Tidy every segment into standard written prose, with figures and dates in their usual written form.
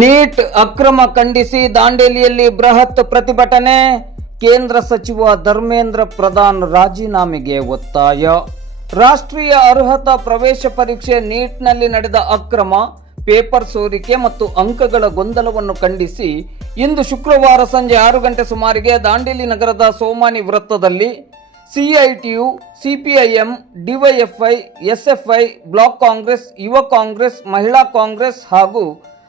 Neat ಅಕ್ರಮ ಖಂಡಿಸಿ ದಾಂಡೇಲಿಯಲ್ಲಿ ಬೃಹತ್ ಪ್ರತಿಭಟನೆ. ಕೇಂದ್ರ ಸಚಿವ ಧರ್ಮೇಂದ್ರ ಪ್ರಧಾನ್ ರಾಜೀನಾಮೆಗೆ ಒತ್ತಾಯ. ರಾಷ್ಟ್ರೀಯ ಅರ್ಹತಾ ಪ್ರವೇಶ ಪರೀಕ್ಷೆ ನೀಟ್ನಲ್ಲಿ ನಡೆದ ಅಕ್ರಮ, ಪೇಪರ್ ಸೋರಿಕೆ ಮತ್ತು ಅಂಕಗಳ ಗೊಂದಲವನ್ನು ಖಂಡಿಸಿ ಇಂದು ಶುಕ್ರವಾರ ಸಂಜೆ 6 ಗಂಟೆ ಸುಮಾರಿಗೆ ದಾಂಡೇಲಿ ನಗರದ ಸೋಮಾನಿ ವೃತ್ತದಲ್ಲಿ CITU, CPIM, DYFI, SFI, block Congress, ಯುವ ಕಾಂಗ್ರೆಸ್, ಮಹಿಳಾ ಕಾಂಗ್ರೆಸ್ ಹಾಗೂ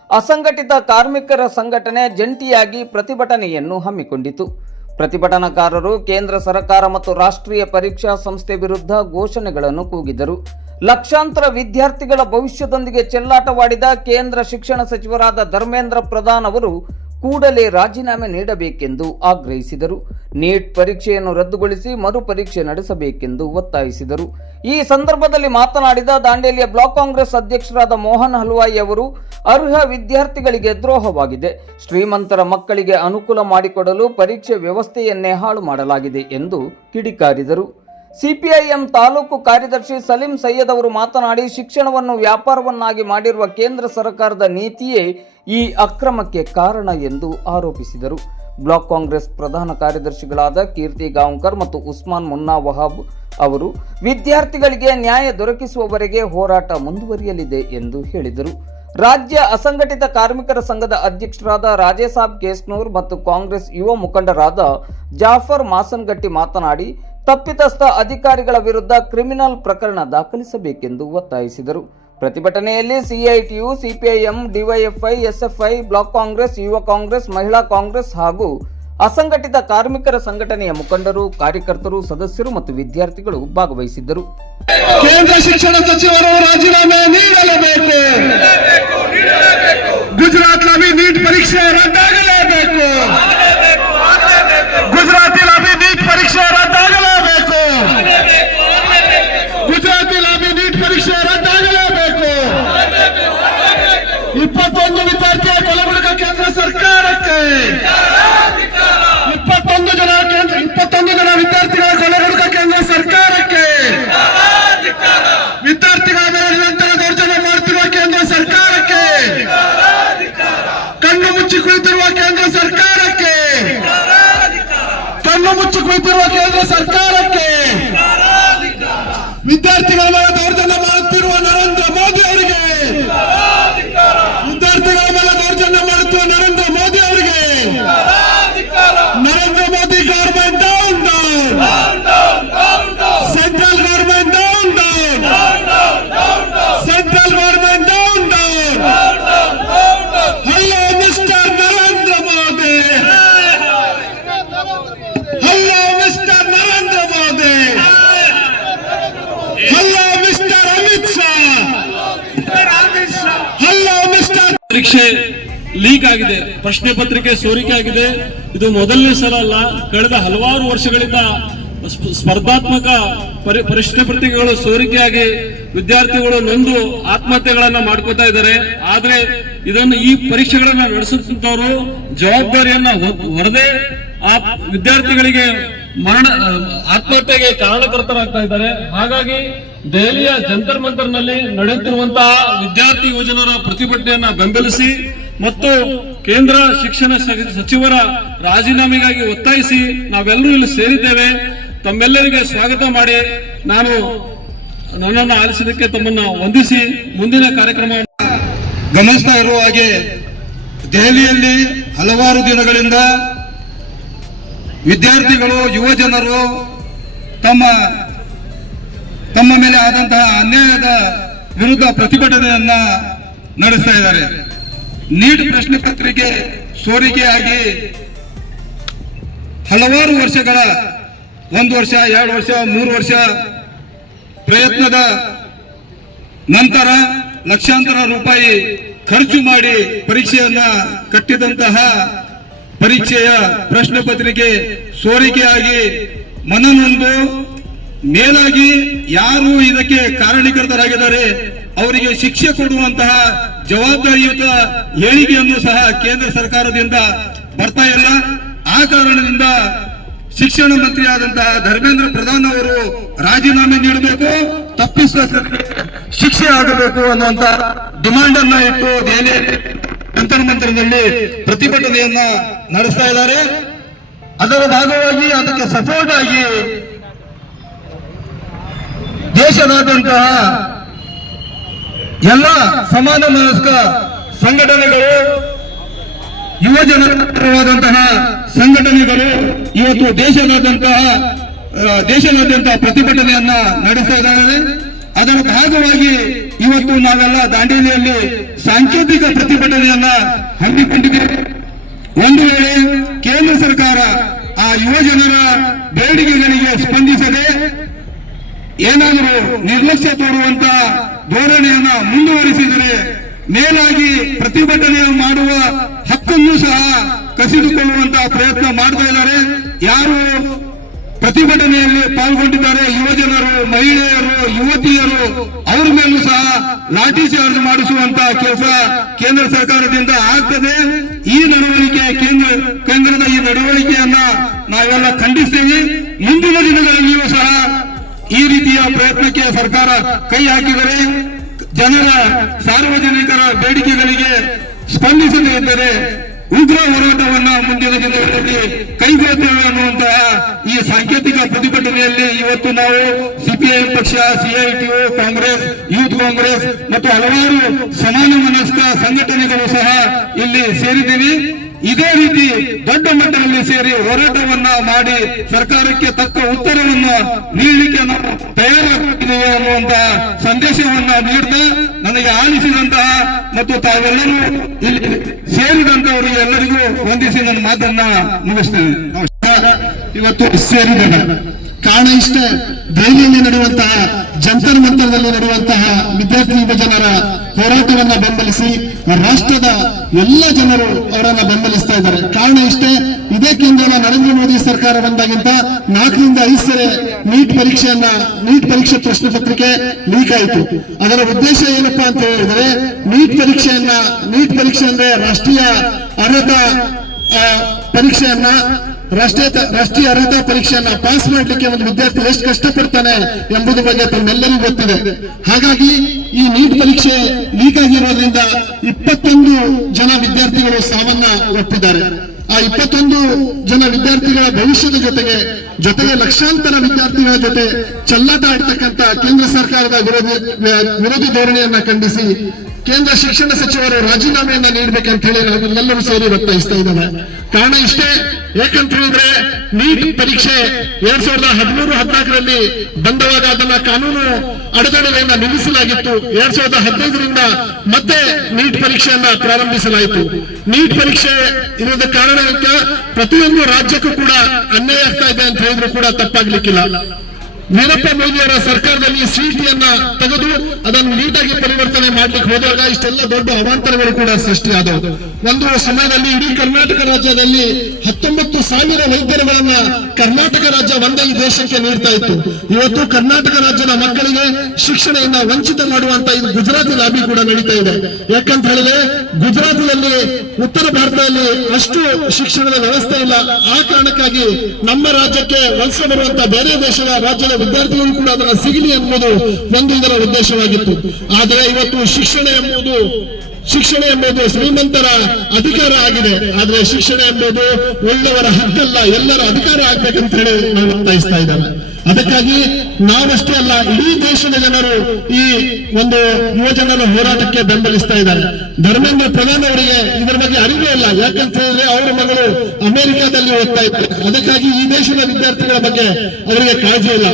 ಅಸಂಘಟಿತ ಕಾರ್ಮಿಕರ ಸಂಘಟನೆ ಜಂಟಿಯಾಗಿ ಪ್ರತಿಭಟನೆಯನ್ನು ಹಮ್ಮಿಕೊಂಡಿತು. ಪ್ರತಿಭಟನಾಕಾರರು ಕೇಂದ್ರ ಸರ್ಕಾರ ಮತ್ತು ರಾಷ್ಟ್ರೀಯ ಪರೀಕ್ಷಾ ಸಂಸ್ಥೆ ವಿರುದ್ಧ ಘೋಷಣೆಗಳನ್ನು ಕೂಗಿದರು. ಲಕ್ಷಾಂತರ ವಿದ್ಯಾರ್ಥಿಗಳ ಭವಿಷ್ಯದೊಂದಿಗೆ ಚೆಲ್ಲಾಟವಾಡಿದ ಕೇಂದ್ರ ಶಿಕ್ಷಣ ಸಚಿವರಾದ ಧರ್ಮೇಂದ್ರ ಪ್ರಧಾನ್ ಅವರು ಕೂಡಲೇ ರಾಜೀನಾಮೆ ನೀಡಬೇಕೆಂದು ಆಗ್ರಹಿಸಿದರು. ನೀಟ್ ಪರೀಕ್ಷೆಯನ್ನು ರದ್ದುಗೊಳಿಸಿ ಮರು ಪರೀಕ್ಷೆ ನಡೆಸಬೇಕೆಂದು ಒತ್ತಾಯಿಸಿದರು. ಈ ಸಂದರ್ಭದಲ್ಲಿ ಮಾತನಾಡಿದ ದಾಂಡೇಲಿಯ ಬ್ಲಾಕ್ ಕಾಂಗ್ರೆಸ್ ಅಧ್ಯಕ್ಷರಾದ ಮೋಹನ್ ಹಲ್ವಾಯಿ ಅವರು, ಅರ್ಹ ವಿದ್ಯಾರ್ಥಿಗಳಿಗೆ ದ್ರೋಹವಾಗಿದೆ, ಶ್ರೀಮಂತರ ಮಕ್ಕಳಿಗೆ ಅನುಕೂಲ ಮಾಡಿಕೊಡಲು ಪರೀಕ್ಷೆ ವ್ಯವಸ್ಥೆಯನ್ನೇ ಹಾಳು ಮಾಡಲಾಗಿದೆ ಎಂದು ಕಿಡಿಕಾರಿದರು. ಸಿಪಿಐಎಂ ತಾಲೂಕು ಕಾರ್ಯದರ್ಶಿ ಸಲೀಂ ಸೈಯದ್ ಅವರು ಮಾತನಾಡಿ, ಶಿಕ್ಷಣವನ್ನು ವ್ಯಾಪಾರವನ್ನಾಗಿ ಮಾಡಿರುವ ಕೇಂದ್ರ ಸರ್ಕಾರದ ನೀತಿಯೇ ಈ ಅಕ್ರಮಕ್ಕೆ ಕಾರಣ ಎಂದು ಆರೋಪಿಸಿದರು. ಬ್ಲಾಕ್ ಕಾಂಗ್ರೆಸ್ ಪ್ರಧಾನ ಕಾರ್ಯದರ್ಶಿಗಳಾದ ಕೀರ್ತಿ ಗಾಂವ್ಕರ್ ಮತ್ತು ಉಸ್ಮಾನ್ ಮುನ್ನಾ ವಹಾಬ್ ಅವರು ವಿದ್ಯಾರ್ಥಿಗಳಿಗೆ ನ್ಯಾಯ ದೊರಕಿಸುವವರೆಗೆ ಹೋರಾಟ ಮುಂದುವರಿಯಲಿದೆ ಎಂದು ಹೇಳಿದರು. ರಾಜ್ಯ ಅಸಂಘಟಿತ ಕಾರ್ಮಿಕರ ಸಂಘದ ಅಧ್ಯಕ್ಷರಾದ ರಾಜೇಸಾಬ್ ಕೇಸ್ನೂರ್ ಮತ್ತು ಕಾಂಗ್ರೆಸ್ ಯುವ ಮುಖಂಡರಾದ ಜಾಫರ್ ಮಾಸನಗಟ್ಟಿ ಮಾತನಾಡಿ, ತಪ್ಪಿತಸ್ಥ ಅಧಿಕಾರಿಗಳ ವಿರುದ್ಧ ಕ್ರಿಮಿನಲ್ ಪ್ರಕರಣ ದಾಖಲಿಸಬೇಕೆಂದು ಒತ್ತಾಯಿಸಿದರು. ಪ್ರತಿಭಟನೆಯಲ್ಲಿ CITU, CPIM, DYFI, SFI, block Congress, ಯುವ ಕಾಂಗ್ರೆಸ್, ಮಹಿಳಾ ಕಾಂಗ್ರೆಸ್ ಹಾಗೂ ಅಸಂಘಟಿತ ಕಾರ್ಮಿಕರ ಸಂಘಟನೆಯ ಮುಖಂಡರು, ಕಾರ್ಯಕರ್ತರು, ಸದಸ್ಯರು ಮತ್ತು ವಿದ್ಯಾರ್ಥಿಗಳು ಭಾಗವಹಿಸಿದ್ದರು. ಕೇಂದ್ರ ಶಿಕ್ಷಣ ಸಚಿವರು ರಾಜೀನಾಮೆ ನೀಡಲೇಬೇಕು. ಗುಜರಾತ್ನಲ್ಲಿ ನೀಟ್ ಪರೀಕ್ಷೆ ರದ್ದಾಗಲೇಬೇಕು. ಗುಜರಾತಿನಲ್ಲಿ ನೀಟ್ ಪರೀಕ್ಷೆ ರದ್ದಾಗಲೇಬೇಕು. ಗುಜರಾತಿನಲ್ಲಿ ನೀಟ್ ಪರೀಕ್ಷೆ ರದ್ದಾಗಲೇಬೇಕು. 21 ವಿದ್ಯಾರ್ಥಿಯ ಕೊಲೆಗಡುಗ ಕೇಂದ್ರ ಸರ್ಕಾರಕ್ಕೆ. 21 ಜನ ವಿದ್ಯಾರ್ಥಿಗಳ ಕೊಲೆಗಡುಗ ಕೇಂದ್ರ ಸರ್ಕಾರಕ್ಕೆ. ವಿದ್ಯಾರ್ಥಿಗಳ ಮೇಲೆ ನಿರಂತರ ದೌರ್ಜನ್ಯ ಮಾಡುತ್ತಿರುವ ಕೇಂದ್ರ ಸರ್ಕಾರಕ್ಕೆ. ಕಣ್ಣು ಮುಚ್ಚಿ ಕುಳಿತಿರುವ ಕೇಂದ್ರ ಸರ್ಕಾರಕ್ಕೆ. ಕಣ್ಣು ಮುಚ್ಚಿ ಕುಳಿತಿರುವ ಕೇಂದ್ರ ಸರ್ಕಾರಕ್ಕೆ. ವಿದ್ಯಾರ್ಥಿಗಳ ಮೇಲೆ ದೌರ್ಜನ್ಯ ಮಾಡುತ್ತಿರುವ ನರೇಂದ್ರ ಮೋದಿ ಅವರಿಗೆ. ವಿದ್ಯಾರ್ಥಿಗಳ ಮೇಲೆ ದೌರ್ಜನ್ಯ ಮಾಡುತ್ತಿರುವ ನರೇಂದ್ರ ಮೋದಿ ಅವರಿಗೆ. Narendra Modi government down down. Central government down down. Central government down down. Hello mister Narendra Modi. Hello mister Narendra Modi. Hello mister Amit Shah. Hello mister. ಪರೀಕ್ಷೆ ಲೀಕ್ ಆಗಿದೆ, ಪ್ರಶ್ನೆ ಪತ್ರಿಕೆ ಸೋರಿಕೆ ಆಗಿದೆ. ಇದು ಮೊದಲನೇ ಸಲ ಅಲ್ಲ. ಕಳೆದ ಹಲವಾರು ವರ್ಷಗಳಿಂದ ಸ್ಪರ್ಧಾತ್ಮಕ ಪ್ರಶ್ನೆ ಪತ್ರಿಕೆಗಳು ಸೋರಿಕೆಯಾಗಿ ವಿದ್ಯಾರ್ಥಿಗಳು ನೊಂದು ಆತ್ಮಹತ್ಯೆಗಳನ್ನ ಮಾಡ್ಕೋತಾ ಇದ್ದಾರೆ. ಆದ್ರೆ ಈ ಪರೀಕ್ಷೆಗಳನ್ನ ನಡೆಸುತ್ತವರು ಜವಾಬ್ದಾರಿಯನ್ನ ಹೊರದೆ ಆ ವಿದ್ಯಾರ್ಥಿಗಳಿಗೆ ಆತ್ಮಹತ್ಯೆಗೆ ಕಾರಣಕರ್ತರಾಗ್ತಾ ಇದ್ದಾರೆ. ಹಾಗಾಗಿ ದೆಹಲಿಯ ಜಂತರ್ ಮಂತರ್ ನಲ್ಲಿ ನಡೆಯುತ್ತಿರುವಂತಹ ವಿದ್ಯಾರ್ಥಿ ಯುವಜನರ ಪ್ರತಿಭಟನೆಯನ್ನ ಬೆಂಬಲಿಸಿ ಮತ್ತು ಕೇಂದ್ರ ಶಿಕ್ಷಣ ಸಚಿವರ ರಾಜೀನಾಮೆಗಾಗಿ ಒತ್ತಾಯಿಸಿ ನಾವೆಲ್ಲರೂ ಇಲ್ಲಿ ಸೇರಿದ್ದೇವೆ. ತಮ್ಮೆಲ್ಲರಿಗೆ ಸ್ವಾಗತ ಮಾಡಿ ನನ್ನನ್ನು ಆಲಿಸಿದ್ದಕ್ಕೆ ತಮ್ಮನ್ನ ವಂದಿಸಿ ಮುಂದಿನ ಕಾರ್ಯಕ್ರಮವನ್ನು ಗಮನಿಸ್ತಾ ಇರುವ ಹಾಗೆ ದೆಹಲಿಯಲ್ಲಿ ಹಲವಾರು ದಿನಗಳಿಂದ ವಿದ್ಯಾರ್ಥಿಗಳು, ಯುವ ಜನರು ತಮ್ಮ ಮೇಲೆ ಆದಂತಹ ಅನ್ಯಾಯದ ವಿರುದ್ಧ ಪ್ರತಿಭಟನೆಯನ್ನ ನಡೆಸ್ತಾ ಇದ್ದಾರೆ. ನೀಟ್ ಪ್ರಶ್ನೆ ಪತ್ರಿಕೆ ಸೋರಿಕೆಯಾಗಿ ಹಲವಾರು ವರ್ಷಗಳ 1 ವರ್ಷ, 2 ವರ್ಷ, 3 ವರ್ಷ ಪ್ರಯತ್ನದ ನಂತರ ಲಕ್ಷಾಂತರ ರೂಪಾಯಿ ಖರ್ಚು ಮಾಡಿ ಪರೀಕ್ಷೆಯನ್ನ ಕಟ್ಟಿದಂತಹ ಪರೀಕ್ಷೆಯ ಪ್ರಶ್ನೆ ಪತ್ರಿಕೆ ಸೋರಿಕೆಯಾಗಿ ಮನನೊಂದು ಮೇಲಾಗಿ ಯಾರು ಇದಕ್ಕೆ ಕಾರಣೀಕರ್ತರಾಗಿದ್ದಾರೆ ಅವರಿಗೆ ಶಿಕ್ಷೆ ಕೊಡುವಂತಹ ಜವಾಬ್ದಾರಿಯುತ ಹೇಳಿಕೆಯನ್ನು ಸಹ ಕೇಂದ್ರ ಸರ್ಕಾರದಿಂದ ಬರ್ತಾ ಇಲ್ಲ. ಆ ಕಾರಣದಿಂದ ಶಿಕ್ಷಣ ಮಂತ್ರಿಯಾದಂತಹ ಧರ್ಮೇಂದ್ರ ಪ್ರಧಾನ್ ಅವರು ರಾಜೀನಾಮೆ ನೀಡಬೇಕು, ತಪ್ಪಿಸುವ ಶಿಕ್ಷೆ ಆಗಬೇಕು ಅನ್ನುವಂತ ಡಿಮಾಂಡ್ ಅನ್ನ ಇಟ್ಟು ದೆಹಲಿಯಲ್ಲಿ ಜಂತರ್ ಮಂತರದಲ್ಲಿ ಪ್ರತಿಭಟನೆಯನ್ನ ನಡೆಸ್ತಾ ಇದ್ದಾರೆ. ಅದರ ಭಾಗವಾಗಿ ಅದಕ್ಕೆ ಸಪೋರ್ಟ್ ಆಗಿ ದೇಶದಾದ್ಯಂತಹ ಎಲ್ಲ ಸಮಾನ ಮನಸ್ಕ ಸಂಘಟನೆಗಳು, ಯುವ ಜನರವಾದಂತಹ ಸಂಘಟನೆಗಳು ಇವತ್ತು ದೇಶದಾದ್ಯಂತ ಪ್ರತಿಭಟನೆಯನ್ನ ನಡೆಸ್ತಾ ಇದ್ದಾರೆ. ಅದರ ಭಾಗವಾಗಿ ಇವತ್ತು ನಾವೆಲ್ಲ ದಾಂಡೇಲಿಯಲ್ಲಿ ಸಾಂಕೇತಿಕ ಪ್ರತಿಭಟನೆಯನ್ನ ಹಮ್ಮಿಕೊಂಡಿದ್ದೇವೆ. ಒಂದು ವೇಳೆ ಕೇಂದ್ರ ಸರ್ಕಾರ ಆ ಯುವ ಜನರ ಬೇಡಿಕೆಗಳಿಗೆ ಸ್ಪಂದಿಸದೆ ಏನಾದರೂ ನಿರ್ಲಕ್ಷ್ಯ ತೋರುವಂತ ಧೋರಣೆಯನ್ನ ಮುಂದುವರಿಸಿದರೆ ಮೇಲಾಗಿ ಪ್ರತಿಭಟನೆ ಮಾಡುವ ಹಕ್ಕನ್ನು ಸಹ ಕಸಿದುಕೊಳ್ಳುವಂತಹ ಪ್ರಯತ್ನ ಮಾಡ್ತಾ ಇದ್ದಾರೆ. ಯಾರು ಪ್ರತಿಭಟನೆಯಲ್ಲಿ ಪಾಲ್ಗೊಂಡಿದ್ದಾರೆ, ಯುವ ಜನರು, ಮಹಿಳೆಯರು, ಯುವತಿಯರು, ಅವರ ಮೇಲೂ ಸಹ ಲಾಠಿ ಚಾರ್ಜ್ ಮಾಡಿಸುವಂತ ಕೆಲಸ ಕೇಂದ್ರ ಸರ್ಕಾರದಿಂದ ಆಗ್ತದೆ. ಈ ನಡವಳಿಕೆ ಕೇಂದ್ರದ ಈ ನಡವಳಿಕೆಯನ್ನ ನಾವೆಲ್ಲ ಖಂಡಿಸ್ತೇವೆ. ಮುಂದಿನ ದಿನಗಳಲ್ಲಿಯೂ ಸಹ ಈ ರೀತಿಯ ಪ್ರಯತ್ನಕ್ಕೆ ಸರ್ಕಾರ ಕೈ ಹಾಕಿದರೆ, ಜನರ ಸಾರ್ವಜನಿಕರ ಬೇಡಿಕೆಗಳಿಗೆ ಸ್ಪಂದಿಸದೇ ಇದ್ದರೆ ಉಗ್ರ ಹೋರಾಟವನ್ನ ಮುಂದಿನ ದಿನಗಳಲ್ಲಿ ಕೈಗೊಳ್ಳುತ್ತೇವೆ ಅನ್ನುವಂತಹ ಈ ಸಾಂಕೇತಿಕ ಪ್ರತಿಭಟನೆಯಲ್ಲಿ ಇವತ್ತು ನಾವು ಸಿಪಿಐಎಂ ಪಕ್ಷ, ಸಿಐಟಿಯು, ಕಾಂಗ್ರೆಸ್, ಯೂತ್ ಕಾಂಗ್ರೆಸ್ ಮತ್ತು ಹಲವಾರು ಸಮಾನ ಮನಸ್ಕ ಸಂಘಟನೆಗಳು ಸಹ ಇಲ್ಲಿ ಸೇರಿದ್ದೀವಿ. ಇದೇ ರೀತಿ ದೊಡ್ಡ ಮಟ್ಟದಲ್ಲಿ ಸೇರಿ ಹೋರಾಟವನ್ನ ಮಾಡಿ ಸರ್ಕಾರಕ್ಕೆ ತಕ್ಕ ಉತ್ತರವನ್ನು ನೀಡಲಿಕ್ಕೆ ನಾವು ತಯಾರಾಗಿದ್ದೇವೆ ಅನ್ನುವಂತಹ ಸಂದೇಶವನ್ನ ನೀಡಿದ ನನಗೆ ಆಲಿಸಿದಂತಹ ಮತ್ತು ತಾವೆಲ್ಲರೂ ಇಲ್ಲಿ ಸೇರಿದಂತವರಿಗೆ ಎಲ್ಲರಿಗೂ ವಂದಿಸಿ ನನ್ನ ಮಾತನ್ನ ಮುಗಿಸ್ತೇನೆ. ಇವತ್ತು ಸೇರಿದ್ದೇವೆ. ಕಾರಣ ಇಷ್ಟೇ, ದೆಹಲಿಯಲ್ಲಿ ನಡೆಯುವಂತಹ ಜಂತರ್ ಮಂತರದಲ್ಲಿ ನಡೆಯುವಂತಹ ವಿದ್ಯಾರ್ಥಿ ಯುವ ಜನರ ಹೋರಾಟವನ್ನ ಬೆಂಬಲಿಸಿ ರಾಷ್ಟ್ರದ ಎಲ್ಲ ಜನರು ಅವರನ್ನ ಬೆಂಬಲಿಸ್ತಾ ಇದ್ದಾರೆ. ಕಾರಣ ಇಷ್ಟೇ, ಇದೇ ಕೇಂದ್ರ ನರೇಂದ್ರ ಮೋದಿ ಸರ್ಕಾರ ಬಂದಾಗಿಂತ 4 ರಿಂದ 5 ಸರಿ ನೀಟ್ ಪರೀಕ್ಷೆ ಪ್ರಶ್ನೆ ಪತ್ರಿಕೆ ಲೀಕ್ ಆಯಿತು. ಅದರ ಉದ್ದೇಶ ಏನಪ್ಪಾ ಅಂತ ಹೇಳಿದ್ರೆ, ನೀಟ್ ಪರೀಕ್ಷೆ ಅಂದ್ರೆ ರಾಷ್ಟ್ರೀಯ ಅರ್ಹತಾ ಪರೀಕ್ಷೆಯನ್ನ ಪಾಸ್ ಮಾಡಲಿಕ್ಕೆ ಒಂದು ವಿದ್ಯಾರ್ಥಿ ಎಷ್ಟು ಕಷ್ಟಪಡ್ತಾನೆ ಎಂಬುದು ಬಗ್ಗೆ ತಮ್ಮೆಲ್ಲರಿಗೂ ಗೊತ್ತಿದೆ. ಹಾಗಾಗಿ ಈ ನೀಟ್ ಪರೀಕ್ಷೆ ಲೀಕ್ ಆಗಿರೋದ್ರಿಂದ 21 ಜನ ವಿದ್ಯಾರ್ಥಿಗಳು ಸಾವನ್ನ ಒಪ್ಪಿದ್ದಾರೆ. ಆ 21 ಜನ ವಿದ್ಯಾರ್ಥಿಗಳ ಭವಿಷ್ಯದ ಜೊತೆಗೆ ಲಕ್ಷಾಂತರ ವಿದ್ಯಾರ್ಥಿಗಳ ಜೊತೆ ಚೆಲ್ಲಾಟ ಆಡ್ತಕ್ಕಂತ ಕೇಂದ್ರ ಸರ್ಕಾರದ ವಿರೋಧಿ ಧೋರಣೆಯನ್ನ ಖಂಡಿಸಿ ಕೇಂದ್ರ ಶಿಕ್ಷಣ ಸಚಿವರು ರಾಜೀನಾಮೆಯನ್ನ ನೀಡಬೇಕಂತ ಹೇಳಿ ನಾವೆಲ್ಲರೂ ಸೇರಿ ಒತ್ತಾಯಿಸ್ತಾ ಇದ್ದೇವೆ. ಕಾರಣ ಇಷ್ಟೇ, ಯಾಕಂತ ಹೇಳಿದ್ರೆ ನೀಟ್ ಪರೀಕ್ಷೆ 2013-14ರಲ್ಲಿ ಬಂದವಾಗ ಅದನ್ನ ಕಾನೂನು ಅಡೆತಡೆಗಳನ್ನ ನಿಲ್ಲಿಸಲಾಗಿತ್ತು. 2015ರಿಂದ ಮತ್ತೆ ನೀಟ್ ಪರೀಕ್ಷೆಯನ್ನ ಪ್ರಾರಂಭಿಸಲಾಯಿತು. ನೀಟ್ ಪರೀಕ್ಷೆ ಇರೋದ ಕಾರಣಕ್ಕೆ ಪ್ರತಿಯೊಂದು ರಾಜ್ಯಕ್ಕೂ ಕೂಡ ಅನ್ಯಾಯ ಆಗ್ತಾ ಇದೆ ಅಂತ ಹೇಳಿದ್ರು ಕೂಡ ತಪ್ಪಾಗ್ಲಿಕ್ಕಿಲ್ಲ. ವೀರಪ್ಪ ಮೊಯ್ಲಿಯವರ ಸರ್ಕಾರದಲ್ಲಿ ಸಿಇಟಿಯನ್ನ ತೆಗೆದು ಅದನ್ನು ನೀಟಾಗಿ ಪರಿವರ್ತನೆ ಮಾಡ್ಲಿಕ್ಕೆ ಹೋದಾಗ ಇಷ್ಟೆಲ್ಲ ದೊಡ್ಡ ಅವಾಂತರಗಳು ಕೂಡ ಸೃಷ್ಟಿಯಾದವು. ಒಂದು ಸಮಯದಲ್ಲಿ ಇಡೀ ಕರ್ನಾಟಕ ರಾಜ್ಯದಲ್ಲಿ 19,000 ವೈದ್ಯರುಗಳನ್ನ ಕರ್ನಾಟಕ ರಾಜ್ಯ ಒಂದೇ ಈ ದೇಶಕ್ಕೆ ನೀಡ್ತಾ ಇತ್ತು. ಇವತ್ತು ಕರ್ನಾಟಕ ರಾಜ್ಯದ ಮಕ್ಕಳಿಗೆ ಶಿಕ್ಷಣದಿಂದ ವಂಚಿತ ಮಾಡುವಂತ ಇದು ಗುಜರಾತಿ ಲಾಬಿ ಕೂಡ ನಡೀತಾ ಇದೆ. ಯಾಕಂತ ಹೇಳಿದ್ರೆ ಗುಜರಾತ್ನಲ್ಲಿ ಉತ್ತರ ಭಾರತದಲ್ಲಿ ಅಷ್ಟು ಶಿಕ್ಷಣದ ವ್ಯವಸ್ಥೆ ಇಲ್ಲ. ಆ ಕಾರಣಕ್ಕಾಗಿ ನಮ್ಮ ರಾಜ್ಯಕ್ಕೆ ವಲಸೆ ಬರುವಂತ ಬೇರೆ ದೇಶದ ರಾಜ್ಯದ ವಿದ್ಯಾರ್ಥಿಗಳು ಕೂಡ ಅದನ್ನ ಸಿಗಲಿ ಎಂಬುದು ಒಂದು ಇದರ ಉದ್ದೇಶವಾಗಿತ್ತು. ಆದರೆ ಇವತ್ತು ಶಿಕ್ಷಣ ಎಂಬುದು ಶ್ರೀಮಂತರ ಅಧಿಕಾರ ಆಗಿದೆ. ಆದ್ರೆ ಶಿಕ್ಷಣ ಎಂಬುದು ಒಳ್ಳೆಯವರ ಹಕ್ಕಲ್ಲ, ಎಲ್ಲರ ಅಧಿಕಾರ ಆಗ್ಬೇಕಂತ ಹೇಳಿ ನಾವು ಒತ್ತಾಯಿಸ್ತಾ ಇದ್ದೇವೆ. ಅದಕ್ಕಾಗಿ ನಾವಷ್ಟೇ ಅಲ್ಲ, ಇಡೀ ದೇಶದ ಜನರು ಈ ಒಂದು ಯುವ ಜನರ ಹೋರಾಟಕ್ಕೆ ಬೆಂಬಲಿಸ್ತಾ ಇದ್ದಾರೆ. ಧರ್ಮೇಂದ್ರ ಪ್ರಧಾನ್ ಅವರಿಗೆ ಇದರ ಬಗ್ಗೆ ಅರಿವೇ ಇಲ್ಲ. ಯಾಕಂತ ಹೇಳಿದ್ರೆ ಅವರ ಮಗಳು ಅಮೆರಿಕಾದಲ್ಲಿ ಓದ್ತಾ ಇದ್ದಾರೆ. ಅದಕ್ಕಾಗಿ ಈ ದೇಶದ ವಿದ್ಯಾರ್ಥಿಗಳ ಬಗ್ಗೆ ಅವರಿಗೆ ಕಾಳಜಿ ಇಲ್ಲ.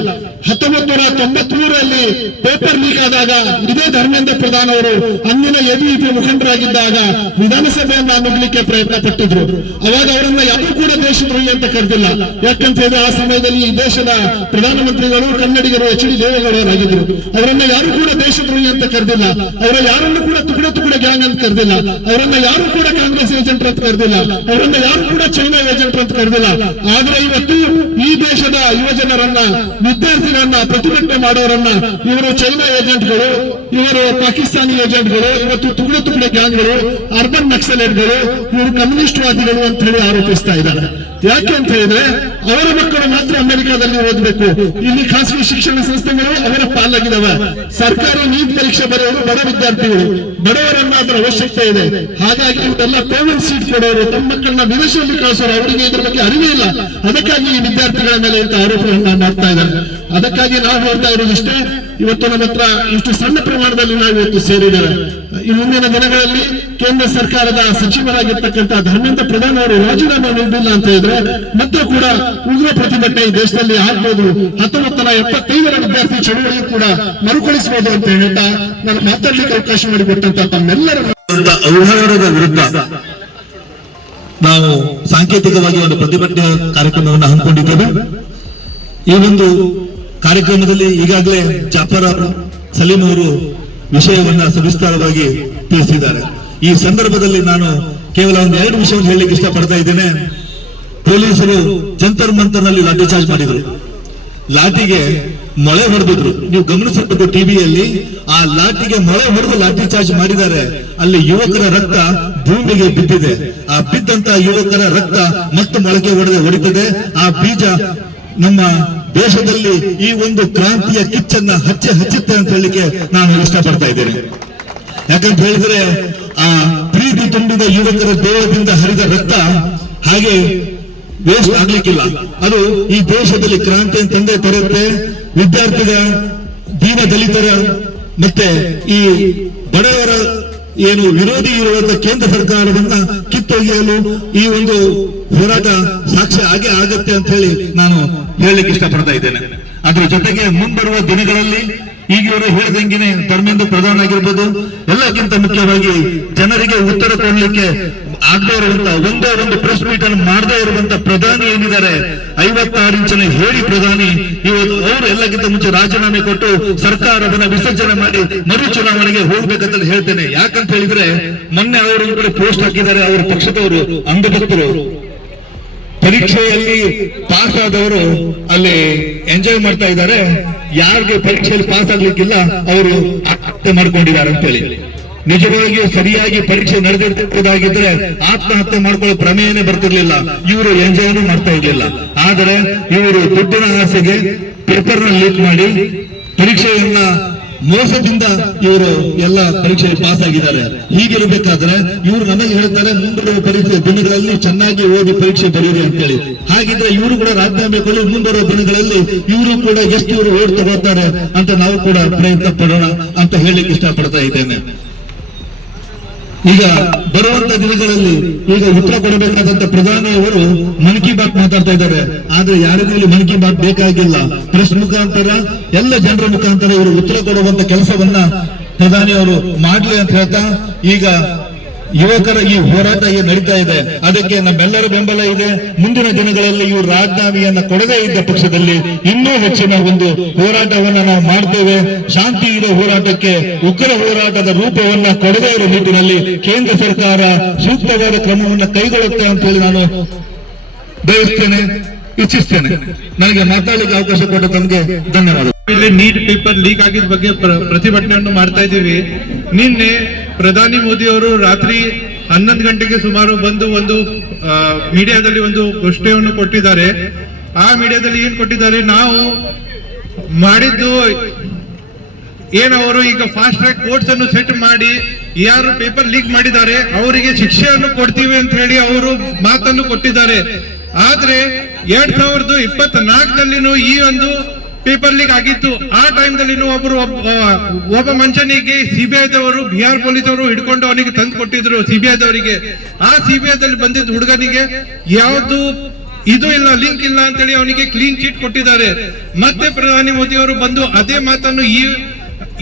1993ರಲ್ಲಿ ಪೇಪರ್ ಲೀಕ್ ಆದಾಗ ಇದೇ ಧರ್ಮೇಂದ್ರ ಪ್ರಧಾನ್ ಅವರು ಅಂದಿನ ಎಬಿವಿಪಿ ಮುಖಂಡರಾಗಿದ್ದಾಗ ವಿಧಾನಸಭೆಯನ್ನ ನುಗ್ಲಿಕ್ಕೆ ಪ್ರಯತ್ನ ಪಟ್ಟಿದ್ರು. ಅವಾಗ ಅವರನ್ನ ಯಾರೂ ಕೂಡ ದೇಶದ್ರೋಹಿ ಅಂತ ಕರೆದಿಲ್ಲ. ಯಾಕಂತ ಹೇಳಿದ್ರೆ ಆ ಸಮಯದಲ್ಲಿ ಈ ದೇಶದ ಪ್ರಧಾನಮಂತ್ರಿಗಳು ಕನ್ನಡಿಗರು ಎಚ್.ಡಿ. ದೇವೇಗೌಡರಾಗಿದ್ರು. ಅವರನ್ನ ಯಾರು ಕೂಡ ದೇಶದ್ರೋಹಿ ಅಂತ ಕರೆದಿಲ್ಲ. ಅವರ ಯಾರನ್ನು ಕೂಡ ತುಕಡೆ ಗ್ಯಾಂಗ್ ಅಂತ ಕರೆದಿಲ್ಲ. ಅವರನ್ನ ಯಾರು ಕೂಡ ಕಾಂಗ್ರೆಸ್ ಏಜೆಂಟ್ ಅಂತ ಕರೆದಿಲ್ಲ. ಅವರನ್ನ ಯಾರು ಕೂಡ ಚೈನಾ ಏಜೆಂಟ್ ಅಂತ ಕರೆದಿಲ್ಲ. ಆದ್ರೆ ಇವತ್ತು ಈ ದೇಶದ ಯುವ ಜನರನ್ನ, ವಿದ್ಯಾರ್ಥಿಗಳನ್ನ, ಪ್ರತಿಭಟನೆ ಮಾಡೋರನ್ನ ಇವರು ಚೈನಾ ಏಜೆಂಟ್ಗಳು, ಇವರು ಪಾಕಿಸ್ತಾನಿ ಏಜೆಂಟ್ಗಳು, ಇವತ್ತು ತುಕಡೆ ಗ್ಯಾಂಗ್ಗಳು, ಅರ್ಬನ್ ನಕ್ಸಲೈಟ್ಗಳು, ಇವರು ಕಮ್ಯುನಿಸ್ಟ್ ವಾದಿಗಳು ಅಂತ ಹೇಳಿ ಆರೋಪಿಸ್ತಾ ಇದ್ದಾರೆ. ಯಾಕೆ ಅಂತ ಹೇಳಿದ್ರೆ ಅವರ ಮಕ್ಕಳು ಮಾತ್ರ ಅಮೆರಿಕಾದಲ್ಲಿ ಓದಬೇಕು, ಇಲ್ಲಿ ಖಾಸಗಿ ಶಿಕ್ಷಣ ಸಂಸ್ಥೆಗಳು ಅವರ ಪಾಲಾಗಿದ್ದಾವೆ. ಸರ್ಕಾರಿ ನೀಟ್ ಪರೀಕ್ಷೆ ಬರೆಯೋರು ಬಡ ವಿದ್ಯಾರ್ಥಿಗಳು, ಬಡವರನ್ನ ಅದರ ಅವಶ್ಯಕತೆ ಇದೆ. ಹಾಗಾಗಿ ಇವರೆಲ್ಲ ಕೋವಿಡ್ ಸೀಟ್ ಕೊಡೋರು, ತಮ್ಮ ಮಕ್ಕಳನ್ನ ವಿದೇಶದಲ್ಲಿ ಕಳಿಸೋರು, ಅವರಿಗೆ ಇದ್ರ ಬಗ್ಗೆ ಅರಿವೇ ಇಲ್ಲ. ಅದಕ್ಕಾಗಿ ಈ ವಿದ್ಯಾರ್ಥಿಗಳ ಮೇಲೆ ಇಂಥ ಆರೋಪಗಳನ್ನ ಮಾಡ್ತಾ ಇದ್ದಾರೆ. ಅದಕ್ಕಾಗಿ ನಾವು ಹೇಳ್ತಾ ಇರೋದಿಷ್ಟೇ, ಇವತ್ತು ನಮ್ಮ ಹತ್ರ ಇಷ್ಟು ಸಣ್ಣ ಪ್ರಮಾಣದಲ್ಲಿ ನಾವು ಇವತ್ತು ಸೇರಿದ್ದೇವೆ. ಈ ಮುಂದಿನ ದಿನಗಳಲ್ಲಿ ಕೇಂದ್ರ ಸರ್ಕಾರದ ಸಚಿವರಾಗಿರ್ತಕ್ಕಂಥ ಧರ್ಮೇಂದ್ರ ಪ್ರಧಾನ್ ಅವರು ರಾಜೀನಾಮೆ ನೀಡಿಲ್ಲ ಅಂತ ಹೇಳಿದ್ರೆ ಮತ್ತೆ ಕೂಡ ಉಗ್ರ ಪ್ರತಿಭಟನೆ ಈ ದೇಶದಲ್ಲಿ ಆಗ್ಬೋದು. 1975ರ ವಿದ್ಯಾರ್ಥಿ ಚಳುವಳಿ ಕೂಡ ಮರುಕಳಿಸಬಹುದು ಅಂತ ಹೇಳ್ತಾ ನಾನು ಮಾತಾಡ್ಲಿಕ್ಕೆ ಅವಕಾಶ ಮಾಡಿಕೊಟ್ಟಂತ ತಮ್ಮೆಲ್ಲರ ಅವ್ಯವಹಾರದ ವಿರುದ್ಧ ನಾವು ಸಾಂಕೇತಿಕವಾಗಿ ಒಂದು ಪ್ರತಿಭಟನೆ ಕಾರ್ಯಕ್ರಮವನ್ನು ಹಮ್ಮಿಕೊಂಡಿದ್ದೇವೆ. ಈ ಒಂದು ಕಾರ್ಯಕ್ರಮದಲ್ಲಿ ಈಗಾಗಲೇ ಜಾಫರ್ ಸಲೀಂ ಅವರು ವಿಷಯವನ್ನ ಸವಿಸ್ತಾರವಾಗಿ ತಿಳಿಸಿದ್ದಾರೆ. ಈ ಸಂದರ್ಭದಲ್ಲಿ ನಾನು ಕೇವಲ ಒಂದು 2 ವಿಷಯವನ್ನು ಹೇಳಲಿಕ್ಕೆ ಇಷ್ಟಪಡ್ತಾ ಇದ್ದೇನೆ. ಪೊಲೀಸರು ಜಂತರ್ ಮಂತರ್ನಲ್ಲಿ ಲಾಠಿ ಚಾರ್ಜ್ ಮಾಡಿದ್ರು, ಲಾಠಿಗೆ ಮೊಳೆ ಹೊಡೆದಿದ್ರು. ನೀವು ಗಮನಿಸಬೇಕು ಟಿವಿಯಲ್ಲಿ, ಆ ಲಾಠಿಗೆ ಮೊಳೆ ಹೊಡೆದು ಲಾಠಿ ಚಾರ್ಜ್ ಮಾಡಿದ್ದಾರೆ. ಅಲ್ಲಿ ಯುವಕರ ರಕ್ತ ಭೂಮಿಗೆ ಬಿದ್ದಿದೆ. ಆ ಬಿದ್ದಂತ ಯುವಕರ ರಕ್ತ ಮತ್ತು ಮೊಳಕೆ ಹೊಡಿತದೆ. ಆ ಬೀಜ ನಮ್ಮ ದೇಶದಲ್ಲಿ ಈ ಒಂದು ಕ್ರಾಂತಿಯ ಕಿಚ್ಚನ್ನ ಹಚ್ಚುತ್ತೆ ಅಂತ ಹೇಳಲಿಕ್ಕೆ ನಾನು ಇಷ್ಟಪಡ್ತಾ ಇದ್ದೇನೆ. ಯಾಕಂತ ಹೇಳಿದ್ರೆ ಆ ಪ್ರೀತಿ ತುಂಬಿದ ಯುವಕರ ದೇಹದಿಂದ ಹರಿದ ರಕ್ತ ಹಾಗೆ ವೇಸ್ಟ್ ಆಗ್ಲಿಕ್ಕಿಲ್ಲ. ಅದು ಈ ದೇಶದಲ್ಲಿ ಕ್ರಾಂತಿ ತಂದೆ ತರುತ್ತೆ. ವಿದ್ಯಾರ್ಥಿಗಳ, ದೀನ ದಲಿತರ ಮತ್ತೆ ಈ ಬಡವರ ಏನು ವಿರೋಧಿ ಇರುವಂತ ಕೇಂದ್ರ ಸರ್ಕಾರವನ್ನ ಕಿತ್ತೊಗೆಯಲು ಈ ಒಂದು ಹೋರಾಟ ಸಾಕ್ಷ್ಯ ಹಾಗೆ ಆಗತ್ತೆ ಅಂತ ಹೇಳಿ ನಾನು ಹೇಳಲಿಕ್ಕೆ ಇಷ್ಟಪಡ್ತಾ ಇದ್ದೇನೆ. ಅದರ ಜೊತೆಗೆ ಮುಂಬರುವ ದಿನಗಳಲ್ಲಿ ಈಗ ಇವರು ಹೇಳಿದಂಗೆನೆ ಧರ್ಮೇಂದ್ರ ಪ್ರಧಾನ್ ಆಗಿರ್ಬೋದು, ಎಲ್ಲಕ್ಕಿಂತ ಮುಖ್ಯವಾಗಿ ಜನರಿಗೆ ಉತ್ತರ ಕೊಡಲಿಕ್ಕೆ ಆಗದೇ ಇರುವಂತ ಒಂದೇ ಒಂದು ಪ್ರೆಸ್ ಮೀಟ್ ಅನ್ನು ಮಾಡದೇ ಇರುವಂತ ಪ್ರಧಾನಿ ಏನಿದ್ದಾರೆ, 56 ಇಂಚಿನ ಹೇಳಿ ಪ್ರಧಾನಿ, ಇವತ್ತು ಅವರು ಎಲ್ಲಕ್ಕಿಂತ ಮುಂಚೆ ರಾಜೀನಾಮೆ ಕೊಟ್ಟು ಸರ್ಕಾರವನ್ನ ವಿಸರ್ಜನೆ ಮಾಡಿ ಮರು ಚುನಾವಣೆಗೆ ಹೋಗ್ಬೇಕಂತ ಹೇಳ್ತೇನೆ. ಯಾಕಂತ ಹೇಳಿದ್ರೆ ಮೊನ್ನೆ ಅವರು ಕೂಡ ಪೋಸ್ಟ್ ಹಾಕಿದ್ದಾರೆ, ಅವರ ಪಕ್ಷದವರು ಅಂಧಭಕ್ತರು ಪರೀಕ್ಷೆಯಲ್ಲಿ ಪಾಸ್ ಆದವರು ಅಲ್ಲಿ ಎಂಜಾಯ್ ಮಾಡ್ತಾ ಇದ್ದಾರೆ, ಯಾರಿಗೆ ಪರೀಕ್ಷೆಯಲ್ಲಿ ಪಾಸ್ ಆಗ್ಲಿಕ್ಕಿಲ್ಲ ಅವರು ಆತ್ಮಹತ್ಯೆ ಮಾಡ್ಕೊಂಡಿದ್ದಾರೆ ಅಂತೇಳಿ. ನಿಜವಾಗಿಯೂ ಸರಿಯಾಗಿ ಪರೀಕ್ಷೆ ನಡೆದಿರ್ತಿದ್ದಾಗಿದ್ರೆ ಆತ್ಮಹತ್ಯೆ ಮಾಡ್ಕೊಳ್ಳೋ ಪ್ರಮೇಯನೇ ಬರ್ತಿರ್ಲಿಲ್ಲ, ಇವರು ಎಂಜಾಯ್ನೂ ಮಾಡ್ತಾ ಇರ್ಲಿಲ್ಲ. ಆದರೆ ಇವರು ದುಡ್ಡಿನ ಆಸೆಗೆ ಪೇಪರ್ನ ಲೀಕ್ ಮಾಡಿ ಪರೀಕ್ಷೆಯನ್ನ ಮೋಸದಿಂದ ಇವರು ಎಲ್ಲ ಪರೀಕ್ಷೆಯಲ್ಲಿ ಪಾಸ್ ಆಗಿದ್ದಾರೆ. ಹೀಗಿರಬೇಕಾದ್ರೆ ಇವರು ನಮಗೆ ಹೇಳ್ತಾರೆ ಮುಂಬರುವ ಪರೀಕ್ಷೆ ದಿನಗಳಲ್ಲಿ ಚೆನ್ನಾಗಿ ಓದಿ ಪರೀಕ್ಷೆ ಬರೆಯಿರಿ ಅಂತೇಳಿ. ಹಾಗಿದ್ರೆ ಇವರು ಕೂಡ ರಾಜೀನಾಮೆ ಕೊಡಿ, ಮುಂಬರುವ ದಿನಗಳಲ್ಲಿ ಇವರು ಕೂಡ ಎಷ್ಟು ಇವರು ಓಡ್ ತಗೋತಾರೆ ಅಂತ ನಾವು ಕೂಡ ಪ್ರಯತ್ನ ಪಡೋಣ ಅಂತ ಹೇಳಲಿಕ್ಕೆ ಇಷ್ಟಪಡ್ತಾ ಇದ್ದೇನೆ. ಈಗ ಬರುವಂತ ದಿನಗಳಲ್ಲಿ ಈಗ ಉತ್ತರ ಕೊಡಬೇಕಾದಂತ ಪ್ರಧಾನಿಯವರು ಮನ್ ಕಿ ಬಾತ್ ಮಾತಾಡ್ತಾ ಇದ್ದಾರೆ. ಆದ್ರೆ ಯಾರಿಗೂ ಇಲ್ಲಿ ಮನ್ ಕಿ ಬಾತ್ ಬೇಕಾಗಿಲ್ಲ. ಪ್ರೆಸ್ ಮುಖಾಂತರ ಎಲ್ಲ ಜನರ ಮುಖಾಂತರ ಇವರು ಉತ್ತರ ಕೊಡುವಂತ ಕೆಲಸವನ್ನ ಪ್ರಧಾನಿಯವರು ಮಾಡ್ಲಿ ಅಂತ ಹೇಳ್ತಾ, ಈಗ ಯುವಕರ ಈ ಹೋರಾಟ ಏನು ನಡೀತಾ ಇದೆ ಅದಕ್ಕೆ ನಮ್ಮೆಲ್ಲರ ಬೆಂಬಲ ಇದೆ. ಮುಂದಿನ ದಿನಗಳಲ್ಲಿ ಇವರು ರಾಜೀನಾಮೆಯನ್ನ ಕೊಡದೇ ಇದ್ದ ಪಕ್ಷದಲ್ಲಿ ಇನ್ನೂ ಹೆಚ್ಚಿನ ಒಂದು ಹೋರಾಟವನ್ನ ನಾವು ಮಾಡ್ತೇವೆ. ಶಾಂತಿ ಇರೋ ಹೋರಾಟಕ್ಕೆ ಉಗ್ರ ಹೋರಾಟದ ರೂಪವನ್ನ ಕೊಡದೇ ಇರೋ ನಿಟ್ಟಿನಲ್ಲಿ ಕೇಂದ್ರ ಸರ್ಕಾರ ಸೂಕ್ತವಾದ ಕ್ರಮವನ್ನ ಕೈಗೊಳ್ಳುತ್ತೆ ಅಂತ ಹೇಳಿ ನಾನು ಬಯಸ್ತೇನೆ, ಇಚ್ಛಿಸ್ತೇನೆ. ನನಗೆ ಮಾತಾಡಲಿಕ್ಕೆ ಅವಕಾಶ ಕೊಟ್ಟ ತಮಗೆ ಧನ್ಯವಾದ. ಇಲ್ಲಿ ನೀಟ್ ಪೇಪರ್ ಲೀಕ್ ಆಗಿದ ಬಗ್ಗೆ ಪ್ರತಿಭಟನೆಯನ್ನು ಮಾಡ್ತಾ ಇದ್ದೀವಿ. ನಿನ್ನೆ ಪ್ರಧಾನಿ ಮೋದಿ ಅವರು ರಾತ್ರಿ 11 ಗಂಟೆಗೆ ಸುಮಾರು ಬಂದು ಒಂದು ಮೀಡಿಯಾದಲ್ಲಿ ಒಂದು ಗೋಷ್ಠಿಯನ್ನು ಕೊಟ್ಟಿದ್ದಾರೆ. ಆ ಮೀಡಿಯಾದಲ್ಲಿ ಏನ್ ಕೊಟ್ಟಿದ್ದಾರೆ, ನಾವು ಮಾಡಿದ್ದು ಏನವರು ಈಗ ಫಾಸ್ಟ್ ಟ್ರ್ಯಾಕ್ ಕೋರ್ಟ್ಸ್ ಅನ್ನು ಸೆಟ್ ಮಾಡಿ ಯಾರು ಪೇಪರ್ ಲೀಕ್ ಮಾಡಿದ್ದಾರೆ ಅವರಿಗೆ ಶಿಕ್ಷೆಯನ್ನು ಕೊಡ್ತೀವಿ ಅಂತ ಹೇಳಿ ಅವರು ಮಾತನ್ನು ಕೊಟ್ಟಿದ್ದಾರೆ. ಆದ್ರೆ 2024 ಈ ಒಂದು ಪೇಪರ್ ಲೀಕ್ ಆಗಿತ್ತು. ಆ ಟೈಮ್ದಲ್ಲಿ ಒಬ್ಬ ಮನುಷ್ಯನಿಗೆ ಸಿಬಿಐದವರು, ಬಿಹಾರ್ ಪೊಲೀಸ್ ಅವರು ಹಿಡ್ಕೊಂಡು ಅವನಿಗೆ ತಂದು ಕೊಟ್ಟಿದ್ರು ಸಿಬಿಐದವರಿಗೆ. ಆ ಸಿಬಿಐದಲ್ಲಿ ಬಂದಿದ್ದ ಹುಡುಗನಿಗೆ ಯಾವ್ದು ಇದು ಇಲ್ಲ, ಲಿಂಕ್ ಇಲ್ಲ ಅಂತೇಳಿ ಅವನಿಗೆ ಕ್ಲೀನ್ ಚೀಟ್ ಕೊಟ್ಟಿದ್ದಾರೆ. ಮತ್ತೆ ಪ್ರಧಾನಿ ಮೋದಿ ಅವರು ಬಂದು ಅದೇ ಮಾತನ್ನು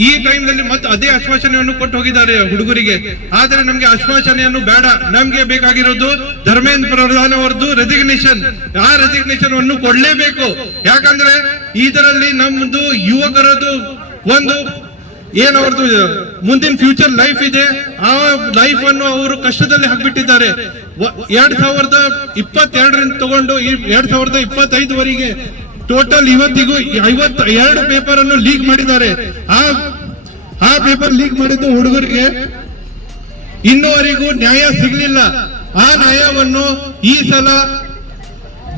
ಈ ಟೈಮ್ನಲ್ಲಿ ಮತ್ತೆ ಅದೇ ಆಶ್ವಾಸನೆಯನ್ನು ಕೊಟ್ಟು ಹೋಗಿದ್ದಾರೆ ಹುಡುಗರಿಗೆ. ಆದ್ರೆ ನಮ್ಗೆ ಆಶ್ವಾಸನೆಯನ್ನು ಬೇಡ, ನಮ್ಗೆ ಬೇಕಾಗಿರೋದು ಧರ್ಮೇಂದ್ರ ಪ್ರಧಾನ್ ಅವರದ್ದು ರೆಸಿಗ್ನೇಷನ್. ಆ ರೆಸಿಗ್ನೇಷನ್ ಅನ್ನು ಕೊಡ್ಲೇಬೇಕು. ಯಾಕಂದ್ರೆ ಇದರಲ್ಲಿ ನಮ್ದು ಯುವಕರದ್ದು ಒಂದು ಏನವ್ರದ್ದು ಮುಂದಿನ ಫ್ಯೂಚರ್ ಲೈಫ್ ಇದೆ, ಆ ಲೈಫ್ ಅನ್ನು ಅವರು ಕಷ್ಟದಲ್ಲಿ ಹಾಕ್ಬಿಟ್ಟಿದ್ದಾರೆ. 2022 ತಗೊಂಡು 2025ವರೆಗೆ ಟೋಟಲ್ ಇವತ್ತಿಗೂ 52 ಪೇಪರ್ ಅನ್ನು ಲೀಕ್ ಮಾಡಿದ್ದಾರೆ. ಆ ಪೇಪರ್ ಲೀಕ್ ಮಾಡಿದ್ದು ಹುಡುಗರಿಗೆ ಇನ್ನುವರೆಗೂ ನ್ಯಾಯ ಸಿಗಲಿಲ್ಲ. ಆ ನ್ಯಾಯವನ್ನು ಈ ಸಲ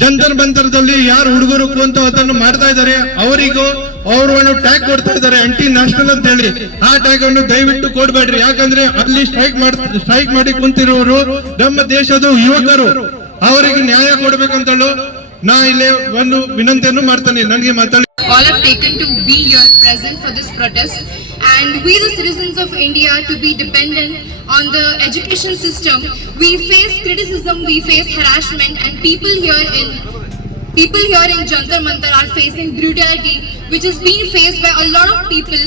ಜಂತರ್ ಮಂತರದಲ್ಲಿ ಯಾರು ಹುಡುಗರು ಕೂತು ಅದನ್ನು ಮಾಡ್ತಾ ಇದ್ದಾರೆ ಅವರಿಗೂ ಅವರನ್ನು ಟ್ಯಾಗ್ ಕೊಡ್ತಾ ಇದ್ದಾರೆ, ಆಂಟಿ ನ್ಯಾಷನಲ್ ಅಂತ ಹೇಳಿ. ಆ ಟ್ಯಾಗ್ ಅನ್ನು ದಯವಿಟ್ಟು ಕೊಡ್ಬೇಡ್ರಿ. ಯಾಕಂದ್ರೆ ಅಲ್ಲಿ ಸ್ಟ್ರೈಕ್ ಮಾಡಿ ಕುಂತಿರುವವರು ನಮ್ಮ ದೇಶದ ಯುವಕರು, ಅವರಿಗೆ ನ್ಯಾಯ ಕೊಡ್ಬೇಕಂತೇಳು ನಾ ಇಲ್ಲಿ ಒಂದು ವಿನಂತಿಯನ್ನು ಮಾಡ್ತಾನೆ. ನನಗೆ ಮಾತಾಡಿ all have taken to be here present for this protest, and we the citizens of India to be dependent on the education system. We face criticism, we face harassment, and people here in Jantar Mantar are facing brutality which is being faced by a lot of people,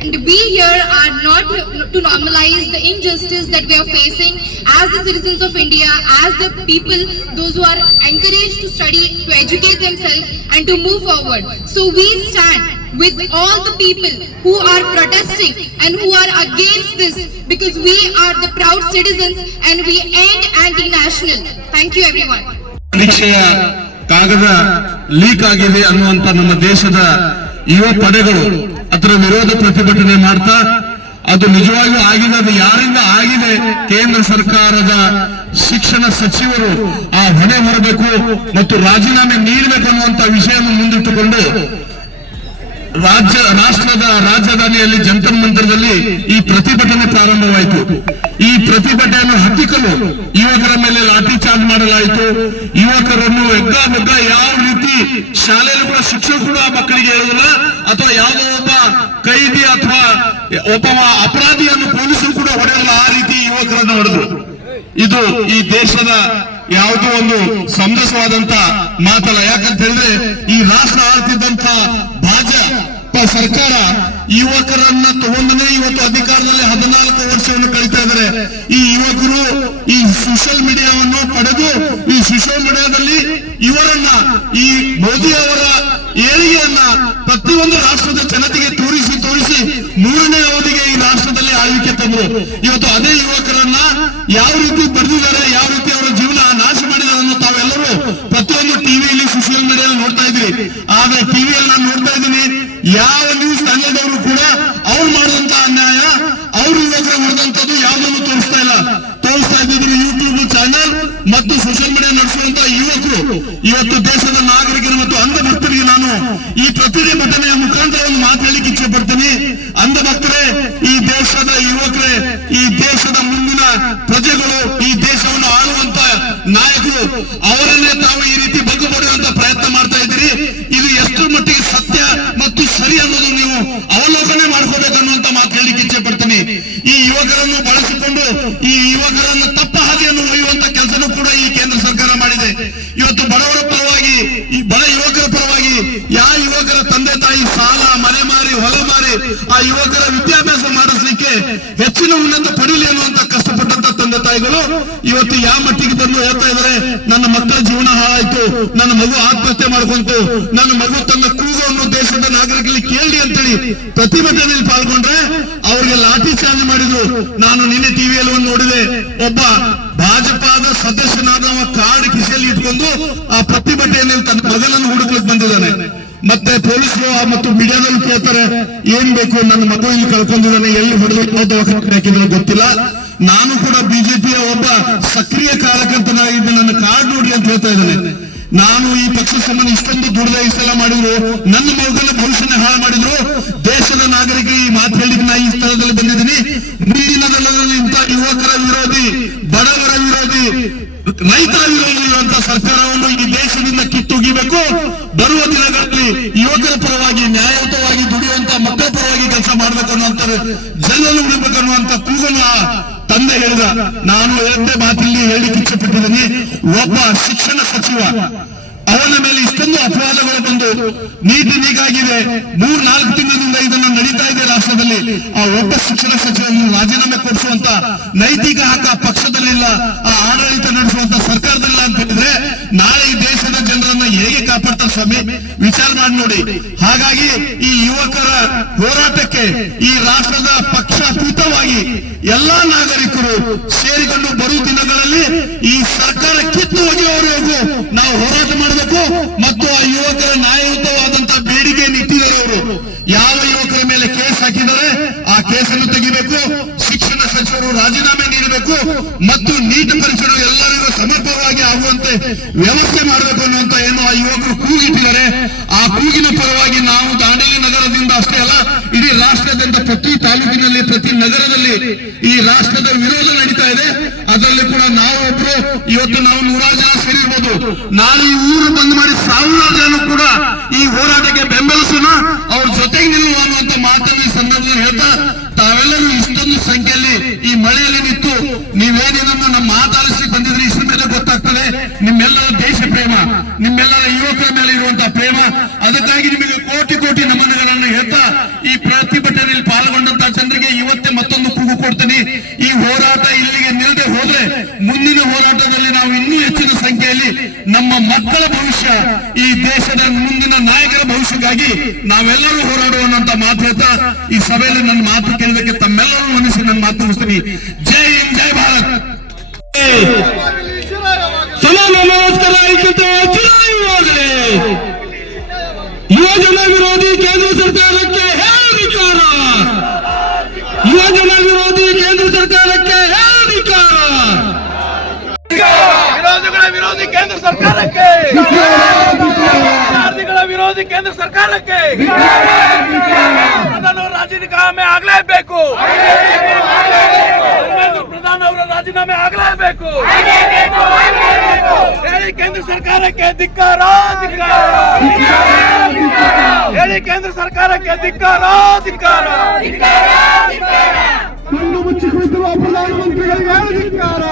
and we here are not to normalize the injustice that we are facing as the citizens of India, as the people, those who are encouraged to study, to educate themselves and to move forward. So we stand with all the people who are protesting and who are against this, because we are the proud citizens and we end anti-national. Thank you everyone. ಪರೀಕ್ಷೆಯ ಕಾಗದ leak ಆಗಿದೆ ಅನ್ನುವಂತ ನಮ್ಮ ದೇಶದ ಯುವ ಪಡೆಗಳು ಅದರ ವಿರೋಧ ಪ್ರತಿಭಟನೆ ಮಾಡ್ತಾ, ಅದು ನಿಜವಾಗಿಯೂ ಆಗಿದೆ, ಅದು ಯಾರಿಂದ ಆಗಿದೆ, ಕೇಂದ್ರ ಸರ್ಕಾರದ ಶಿಕ್ಷಣ ಸಚಿವರು ಆ ಹೊಣೆ ಹೊರಬೇಕು ಮತ್ತು ರಾಜೀನಾಮೆ ನೀಡಬೇಕು ಅನ್ನುವಂತ ವಿಷಯವನ್ನು ಮುಂದಿಟ್ಟುಕೊಂಡು ರಾಷ್ಟ್ರದ ರಾಜಧಾನಿಯಲ್ಲಿ ಜಂತರ್ ಮಂತರದಲ್ಲಿ ಈ ಪ್ರತಿಭಟನೆ ಪ್ರಾರಂಭವಾಯಿತು. ಈ ಪ್ರತಿಭಟನೆಯನ್ನು ಹತ್ತಿಕ್ಕಲು ಯುವಕರ ಮೇಲೆ ಲಾಠಿ ಚಾರ್ಜ್ ಮಾಡಲಾಯಿತು. ಯುವಕರನ್ನು ಎಗ್ಗ ಯಾವ ರೀತಿ ಶಾಲೆಯಲ್ಲಿ ಕೂಡ ಶಿಕ್ಷಕರು ಆ ಮಕ್ಕಳಿಗೆ ಹೇಳುವುದಿಲ್ಲ, ಅಥವಾ ಯಾವುದೋ ಒಬ್ಬ ಕೈದಿ ಅಥವಾ ಒಬ್ಬ ಅಪರಾಧಿಯನ್ನು ಪೊಲೀಸರು ಕೂಡ ಹೊಡೆಯಲ್ಲ, ಆ ರೀತಿ ಯುವಕರನ್ನು ಹೊಡೆದ್ರು. ಇದು ಈ ದೇಶದ ಯಾವುದೋ ಒಂದು ಸಮಂಜಸವಾದಂತ ಮಾತಲ್ಲ. ಯಾಕಂತ ಹೇಳಿದ್ರೆ ಈ ರಾಷ್ಟ್ರ ಆಳ್ತಿದ್ದಂತ ಭಾಜಪ ಸರ್ಕಾರ ಯುವಕರನ್ನ ತಗೊಂಡನೇ ಇವತ್ತು ಅಧಿಕಾರದಲ್ಲಿ 14 ವರ್ಷವನ್ನು ಕಳೀತಾ ಇದ್ದಾರೆ. ಈ ಯುವಕರು ಈ ಸೋಷಿಯಲ್ ಮೀಡಿಯಾವನ್ನು ಪಡೆದು ಈ ಸೋಷಿಯಲ್ ಮೀಡಿಯಾದಲ್ಲಿ ಇವರನ್ನ, ಈ ಮೋದಿ ಅವರ ಏಳಿಗೆಯನ್ನ ಪ್ರತಿಯೊಂದು ರಾಷ್ಟ್ರದ ಜನತೆಗೆ ತೋರಿಸಿ 3ನೇ ಅವಧಿಗೆ ಈ ರಾಷ್ಟ್ರದಲ್ಲಿ ಆಳ್ವಿಕೆ ತಂದ್ರು. ಇವತ್ತು ಅದೇ ಯುವಕರನ್ನ ಯಾವ ರೀತಿ ಬರೆದಿದ್ದಾರೆ, ಯಾವ ರೀತಿ ಅವರ ಜೀವನ ನಾಶ ಮಾಡಿದಾರನ್ನು ತಾವೆಲ್ಲರೂ ಪ್ರತಿಯೊಂದು ಟಿವಿಯಲ್ಲಿ ಸೋಷಿಯಲ್ ಮೀಡಿಯಾ ನೋಡ್ತಾ ಇದ್ರಿ. ಆದ್ರೆ ಟಿವಿಯಲ್ಲಿ ನಾನು ನೋಡ್ತಾ ಇದ್ದೀನಿ, ಯಾವ ನ್ಯೂಸ್ ಚಾನೆಲ್ದವರು ಕೂಡ ಅವ್ರು ಮಾಡಿದಂತ ಅನ್ಯಾಯ, ಅವರು ಯುವಕರು ಮಾಡಿದಂತದ್ದು ಯಾವುದನ್ನು ತೋರಿಸ್ತಾ ಇದ್ದಿದ್ರು. ಯೂಟ್ಯೂಬ್ ಚಾನೆಲ್ ಮತ್ತು ಸೋಷಿಯಲ್ ಮೀಡಿಯಾ ನಡೆಸುವಂತ ಯುವಕರು ಇವತ್ತು ದೇಶದ ನಾಗರಿಕರು ಮತ್ತು ಅಂಧ ಭಕ್ತರಿಗೆ ನಾನು ಈ ಪ್ರತಿಭಟನೆಯ ಮುಖಾಂತರ ಒಂದು ಮಾತು ಹೇಳಿಕ್ಕೆ ಇಚ್ಛೆ ಪಡ್ತೀನಿ. ಅಂಧ ಭಕ್ತರೇ, ಈ ದೇಶದ ಯುವಕರೇ, ಈ ದೇಶದ ಮುಂದಿನ ಪ್ರಜೆಗಳು, ಈ ದೇಶವನ್ನು ಆಳುವಂತ ನಾಯಕರು, ಅವರನ್ನೇ ತಾವು ಈ ರೀತಿ ಬಗ್ಗು ಬಡಿಯುವಂತ ಪ್ರಯತ್ನ ಮಾಡ್ತಾ ಇದ್ದೀರಿ. ಇದು ಎಷ್ಟು ಮಟ್ಟಿಗೆ ಸತ್ಯ ಮತ್ತು ಸರಿ ಅನ್ನೋದು ನೀವು ಅವಲೋಕನೆ ಮಾಡ್ಕೋಬೇಕನ್ನುವಂತ ಮಾತು ಹೇಳಿಕ್ಕೆ ಇಚ್ಛೆ ಪಡ್ತೀನಿ. ಈ ಯುವಕರನ್ನು ಬಳಸಿಕೊಂಡು ಈ ಯುವಕರನ್ನು ತಪ್ಪ ಹಾದಿಯನ್ನು ಒಯ್ಯುವಂತ ಕೆಲಸನೂ ಕೂಡ ಈ ಕೇಂದ್ರ ಸರ್ಕಾರ ಮಾಡಿದೆ. ಇವತ್ತು ಬಡವರ ಪರವಾಗಿ, ಈ ಬಡ ಯುವಕರ ಪರವಾಗಿ, ಯಾವ ಯುವಕರ ತಂದೆ ತಾಯಿ ಸಾಲ, ಮನೆ ಮಾರಿ, ಹೊಲ ಮಾರಿ ಆ ಯುವಕರ ವಿದ್ಯಾಭ್ಯಾಸ ಮಾಡಿಸ್ಲಿಕ್ಕೆ ಹೆಚ್ಚಿನ ಉನ್ನತ ಪಡೀಲಿ ಅನ್ನುವಂತ ಕಷ್ಟಪಟ್ಟಂತ ತಂದೆ ತಾಯಿಗಳು ಇವತ್ತು ಯಾವ ಮಟ್ಟಿಗೆ ಬಂದು ಹೇಳ್ತಾ ಇದ್ದಾರೆ, ನನ್ನ ಮಕ್ಕಳ ಜೀವನ ಹಾಳಾಯ್ತು, ನನ್ನ ಮಗು ಆತ್ಮಹತ್ಯೆ ಮಾಡ್ಕೊಂತು, ನನ್ನ ಮಗು ತನ್ನ ಕೂಗನ್ನು ದೇಶದ ನಾಗರಿಕರಿಗೆ ಕೇಳಿ ಅಂತೇಳಿ ಪ್ರತಿಭಟನೆಯಲ್ಲಿ ಪಾಲ್ಗೊಂಡ್ರೆ ಅವ್ರಿಗೆ ಲಾಠಿ ಚಾರ್ಜ್ ಮಾಡಿದ್ರು. ನಾನು ನಿನ್ನೆ ಟಿವಿಯಲ್ಲಿ ಒಂದು ನೋಡಿದೆ, ಒಬ್ಬ ಭಾಜಪದ ಸದಸ್ಯನಾದವ ಕಾರ್ಡ್ ಕಿಸೆಯಲ್ಲಿ ಇಟ್ಕೊಂಡು ಆ ಪ್ರತಿಭಟನೆಯಲ್ಲಿ ತನ್ನ ಮಗನನ್ನು ಹುಡುಕ್ಲಿಕ್ಕೆ ಬಂದಿದ್ದಾನೆ. ಮತ್ತೆ ಪೊಲೀಸರು ಮತ್ತು ಮೀಡಿಯಾದಲ್ಲಿ ಕೇಳ್ತಾರೆ, ಏನ್ ಬೇಕು, ನನ್ನ ಮಗು ಇಲ್ಲಿ ಕಳ್ಕೊಂಡಿದ್ದಾನೆ, ಎಲ್ಲಿ ಹೊಡೆದು ಹಾಕಿದ್ರೆ ಗೊತ್ತಿಲ್ಲ. ನಾನು ಕೂಡ ಬಿಜೆಪಿಯ ಒಬ್ಬ ಸಕ್ರಿಯ ಕಾರ್ಯಕರ್ತನಾಗಿದ್ದೆ, ನನ್ನ ಕಾರ್ಡ್ ನೋಡ್ರಿ ಅಂತ ಹೇಳ್ತಾ ಇದ್ದಾನೆ. ನಾನು ಈ ಪಕ್ಷ ಸಂಬಂಧ ಇಷ್ಟೊಂದು ದುಡ್ದೆ ಇಷ್ಟೆಲ್ಲ ಮಾಡಿದ್ರು, ನನ್ನ ಮಗನ ಭವಿಷ್ಯನ ಹಾಳು ಮಾಡಿದ್ರು. ದೇಶದ ನಾಗರಿಕರು ಈ ಮಾತು ಹೇಳಿಕ್ಕೆ ನಾ ಈ ಸ್ಥಳದಲ್ಲಿ ಬಂದಿದ್ದೀನಿ. ಮುಂದಿನ ದಿನದಲ್ಲಿ ಇಂಥ ಯುವಕರ ವಿರೋಧಿ, ಬಡವರ ವಿರೋಧಿ, ರೈತರ ವಿರೋಧಿ ಇರುವಂತ ಸರ್ಕಾರವನ್ನು ಈ ದೇಶದಿಂದ ಕಿತ್ತೊಗಿಬೇಕು. ಬರುವ ದಿನಗಳಲ್ಲಿ ಯುವಕರ ಪರವಾಗಿ, ನ್ಯಾಯಯುತವಾಗಿ ದುಡಿಯುವಂತ ಮಕ್ಕಳ ಪರವಾಗಿ ಕೆಲಸ ಮಾಡ್ಬೇಕು ಅನ್ನುವಂತ, ಜನರನ್ನು ಉಳಿಬೇಕು ಅನ್ನುವಂತ ಕೂಗನ್ನು ತಂದೆ ಹೇಳಿದ. ನಾನು ಎರಡನೇ ಮಾತಿಲ್ಲಿ ಹೇಳಿಕ್ಕೆ ಇಚ್ಛೆ ಪಟ್ಟಿದ್ದೀನಿ. ಒಬ್ಬ ಶಿಕ್ಷಣ ಸಚಿವ, ಅವನ ಮೇಲೆ ಇಷ್ಟೊಂದು ಅಪವಾದಗಳು ಬಂದು ನೀತಿ ನೀಗಾಗಿದೆ. 3-4 ತಿಂಗಳಿಂದ ಇದನ್ನು ನಡೀತಾ ಇದೆ ರಾಷ್ಟ್ರದಲ್ಲಿ. ಆ ಒಬ್ಬ ಶಿಕ್ಷಣ ಸಚಿವರನ್ನು ರಾಜೀನಾಮೆ ಕೊಡಿಸುವಂತ ನೈತಿಕ ಹಕ್ಕು ಪಕ್ಷದಲ್ಲಿಲ್ಲ, ಆ ಆಡಳಿತ ನಡೆಸುವಂತ ಸರ್ಕಾರದಲ್ಲಿಲ್ಲ ಅಂತ ಹೇಳಿದ್ರೆ ನಾಳೆ ಈ ದೇಶದ ಜನರನ್ನ ಹೇಗೆ ಕಾಪಾಡ್ತಾರೆ ಸ್ವಾಮಿ? ವಿಚಾರ ಮಾಡಿ ನೋಡಿ. ಹಾಗಾಗಿ ಈ ಯುವಕರ ಹೋರಾಟಕ್ಕೆ ಈ ರಾಷ್ಟ್ರದ ಪಕ್ಷಾತೀತವಾಗಿ ಎಲ್ಲಾ ನಾಗರಿಕರು ಸೇರಿಕೊಂಡು ಬರುವ ದಿನಗಳಲ್ಲಿ ಈ ಸರ್ಕಾರ ಕಿತ್ತು ಒಗೆಯುವವರೆಗೂ ನಾವು ಹೋರಾಟ ಮಾಡಬೇಕು. ಮತ್ತು ಆ ಯುವಕರ ನ್ಯಾಯಯುತವಾದಂತಹ ಬೇಡಿಕೆ ಇಟ್ಟಿದ್ದಾರೆ. ಅವರು ಯಾವ ಯುವಕರ ಮೇಲೆ ಕೇಸ್ ಹಾಕಿದ್ದಾರೆ ಆ ಕೇಸನ್ನು ತೆಗಿಬೇಕು. ಶಿಕ್ಷಣ ಸಚಿವರು ರಾಜೀನಾಮೆ ನೀಡಬೇಕು. ಪರೀಕ್ಷೆಗಳು ಎಲ್ಲರಿಗೂ ಸಮರ್ಪಕವಾಗಿ ಆಗುವಂತೆ ವ್ಯವಸ್ಥೆ ಮಾಡಬೇಕು ಅನ್ನುವಂತ ಏನು ಆ ಯುವಕರು ಕೂಗಿಟ್ಟಿದ್ದಾರೆ. ಆ ಕೂಗಿನ ಪರವಾಗಿ ನಾವು ದಾಂಡೇಲಿ ನಗರದಿಂದ ಅಷ್ಟೇ ಅಲ್ಲ, ಇಡೀ ರಾಷ್ಟ್ರದಿಂದ ಪ್ರತಿ ತಾಲೂಕಿನಲ್ಲಿ ಪ್ರತಿ ನಗರದಲ್ಲಿ ಈ ರಾಷ್ಟ್ರದ ವಿರೋಧ ನಡೀತಾ ಇದೆ. ಅದರಲ್ಲಿ ಕೂಡ ನಾವು ಒಬ್ರು, ಇವತ್ತು ನಾವು 100 ಜನ ಸೇರಿರ್ಬೋದು, ನಾಳೆ ಈ ಊರು ಬಂದ್ ಮಾಡಿ 1000 ಜನ ಕೂಡ ಈ ಹೋರಾಟಕ್ಕೆ ಬೆಂಬಲಿಸೋಣ, ಅವ್ರ ಜೊತೆಗೆ ನಿಲ್ಲುವ ಅನ್ನುವಂತ ಮಾತನ್ನು ಈ ಸಂದರ್ಭದಲ್ಲಿ ಹೇಳ್ತಾ, ತಾವೆಲ್ಲರೂ ಇಷ್ಟೊಂದು ಸಂಖ್ಯೆಯಲ್ಲಿ ಈ ಮಳೆಯಲ್ಲಿ ನಿಂತು ನೀವೇನೇನನ್ನು ನಮ್ಮ ಮಾತಾಡಿಸ್ಲಿಕ್ಕೆ ಬಂದಿದ್ರಿ, ಇದ್ರ ಮೇಲೆ ಗೊತ್ತಾಗ್ತದೆ ನಿಮ್ಮೆಲ್ಲರ ದೇಶ ಪ್ರೇಮ, ನಿಮ್ಮೆಲ್ಲರ ಯುವಕರ ಮೇಲೆ ಇರುವಂತಹ ಪ್ರೇಮ. ಅದಕ್ಕಾಗಿ ನಿಮಗೆ ಕೋಟಿ ಕೋಟಿ ನಮನಗಳನ್ನು ಹೇಳ್ತಾ, ಈ ಪ್ರತಿಭಟನೆಯಲ್ಲಿ ಪಾಲ್ಗೊಂಡಂತಹ ಜನರಿಗೆ ಇವತ್ತೇ ಮತ್ತೊಂದು ಕೂಗು ಕೊಡ್ತೀನಿ. ಈ ಹೋರಾಟ ಇಲ್ಲಿಗೆ ನಿಲ್ಲದೆ ಹೋದ್ರೆ ಮುಂದಿನ ಹೋರಾಟದಲ್ಲಿ ನಾವು ಇನ್ನೂ ಹೆಚ್ಚಿನ ಸಂಖ್ಯೆಯಲ್ಲಿ ನಮ್ಮ ಮಕ್ಕಳ ಭವಿಷ್ಯ, ಈ ದೇಶದ ಮುಂದಿನ ನಾಯಕರ ಭವಿಷ್ಯಕ್ಕಾಗಿ ನಾವೆಲ್ಲರೂ ಹೋರಾಡುವಂತ ಮಾತು ಹೇಳ್ತಾ ಈ ಸಭೆಯಲ್ಲಿ ನನ್ನ ಮಾತು ಕೇಳಿದಕ್ಕೆ ತಮ್ಮೆಲ್ಲರೂ ಮನಸ್ಸಿ ನನ್ನ ಮಾತು ಮುಗಿಸ್ತೀನಿ. ಜೈ ಹಿಂದ್, ಜೈ ಭಾರತ್. ಸಲಾಮ ನಮಸ್ಕಾರ. ಯುವಜನ ವಿರೋಧಿ ಕೇಂದ್ರ ಸರ್ಕಾರಕ್ಕೆ ಹೇಳಧಿಕಾರ, ಯುವಜನ ವಿರೋಧಿ ಕೇಂದ್ರ ಸರ್ಕಾರಕ್ಕೆ ಹೇಳಧಿಕಾರ, ವಿರೋಧಿಗಳ ವಿರೋಧಿ ಕೇಂದ್ರ ಸರ್ಕಾರಕ್ಕೆ, ವಿದ್ಯಾರ್ಥಿಗಳ ವಿರೋಧಿ ಕೇಂದ್ರ ಸರ್ಕಾರಕ್ಕೆ ಅದನ್ನು ರಾಜೀನಾಮೆ ಆಗಲೇಬೇಕು. ಧರ್ಮೇಂದ್ರ ಪ್ರಧಾನ್ ಅವರ ರಾಜೀನಾಮೆ ಆಗಲೇಬೇಕು. ಹೇಳಿ ಕೇಂದ್ರ ಸರ್ಕಾರಕ್ಕೆ ಧಿಕ್ಕಾರ, ಧಿಕ್ಕಾರ. ಹೇಳಿ ಕೇಂದ್ರ ಸರ್ಕಾರಕ್ಕೆ ಧಿಕ್ಕಾರ, ಧಿಕ್ಕಾರ. ಕಣ್ಣು ಮುಚ್ಚಿ ಕುಳಿತಿರುವ ಪ್ರಧಾನಮಂತ್ರಿಗಳಿಗೆ ಧಿಕ್ಕಾರ.